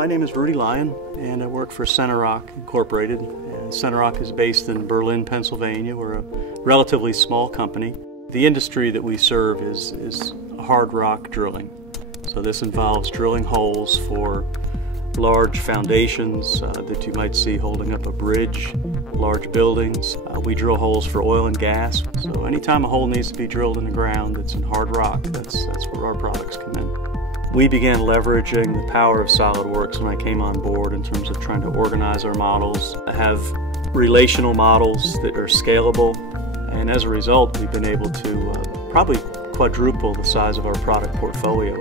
My name is Rudy Lyon, and I work for Center Rock Incorporated. And Center Rock is based in Berlin, Pennsylvania. We're a relatively small company. The industry that we serve is hard rock drilling. So this involves drilling holes for large foundations that you might see holding up a bridge, large buildings. We drill holes for oil and gas. So anytime a hole needs to be drilled in the ground that's in hard rock, that's where our products come in. We began leveraging the power of SolidWorks when I came on board in terms of trying to organize our models, have relational models that are scalable, and as a result we've been able to probably quadruple the size of our product portfolio.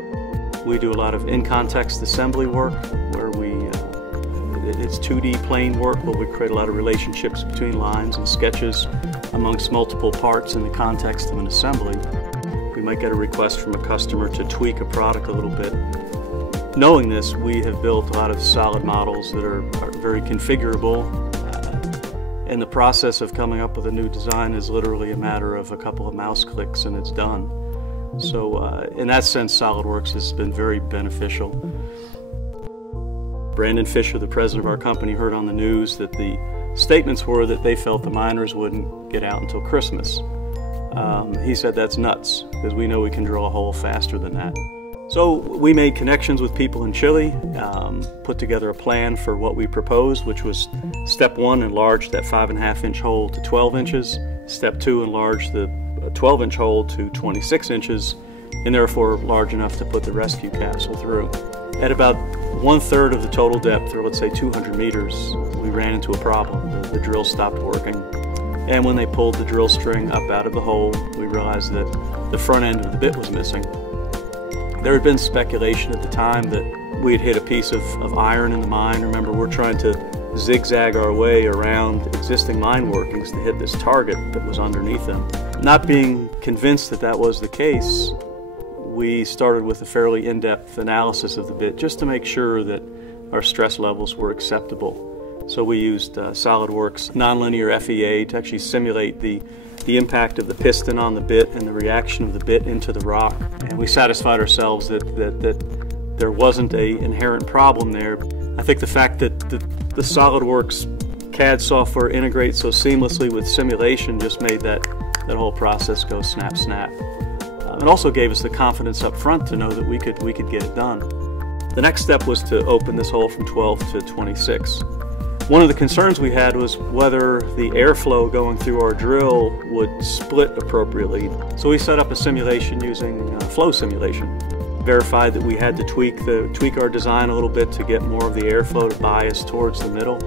We do a lot of in-context assembly work where it's 2D plane work, but we create a lot of relationships between lines and sketches amongst multiple parts in the context of an assembly. We might get a request from a customer to tweak a product a little bit. Knowing this, we have built a lot of solid models that are very configurable, and the process of coming up with a new design is literally a matter of a couple of mouse clicks and it's done. So in that sense, SolidWorks has been very beneficial. Brandon Fisher, the president of our company, heard on the news that the statements were that they felt the miners wouldn't get out until Christmas. He said that's nuts, because we know we can drill a hole faster than that. So we made connections with people in Chile, put together a plan for what we proposed, which was step one, enlarge that 5.5-inch hole to 12 inches. Step two, enlarge the 12-inch hole to 26 inches, and therefore large enough to put the rescue capsule through. At about 1/3 of the total depth, or let's say 200 meters, we ran into a problem. The drill stopped working. And when they pulled the drill string up out of the hole, we realized that the front end of the bit was missing. There had been speculation at the time that we had hit a piece of iron in the mine. Remember, we're trying to zigzag our way around existing mine workings to hit this target that was underneath them. Not being convinced that that was the case, we started with a fairly in-depth analysis of the bit just to make sure that our stress levels were acceptable. So we used SolidWorks nonlinear FEA to actually simulate the impact of the piston on the bit and the reaction of the bit into the rock. And we satisfied ourselves that there wasn't an inherent problem there. I think the fact that the SolidWorks CAD software integrates so seamlessly with simulation just made that whole process go snap, snap. It also gave us the confidence up front to know that we could get it done. The next step was to open this hole from 12 to 26. One of the concerns we had was whether the airflow going through our drill would split appropriately. So we set up a simulation using flow simulation. Verified that we had to tweak our design a little bit to get more of the airflow to bias towards the middle.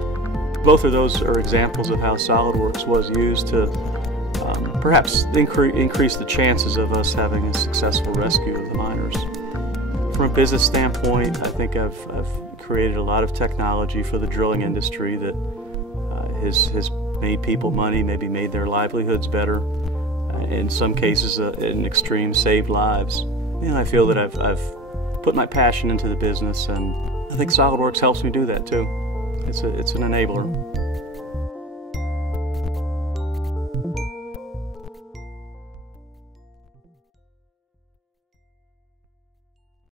Both of those are examples of how SolidWorks was used to perhaps increase the chances of us having a successful rescue of the miners. From a business standpoint, I think I've created a lot of technology for the drilling industry that has made people money, maybe made their livelihoods better. In some cases, in extreme, saved lives. And I feel that I've put my passion into the business, and I think SolidWorks helps me do that too. It's an enabler.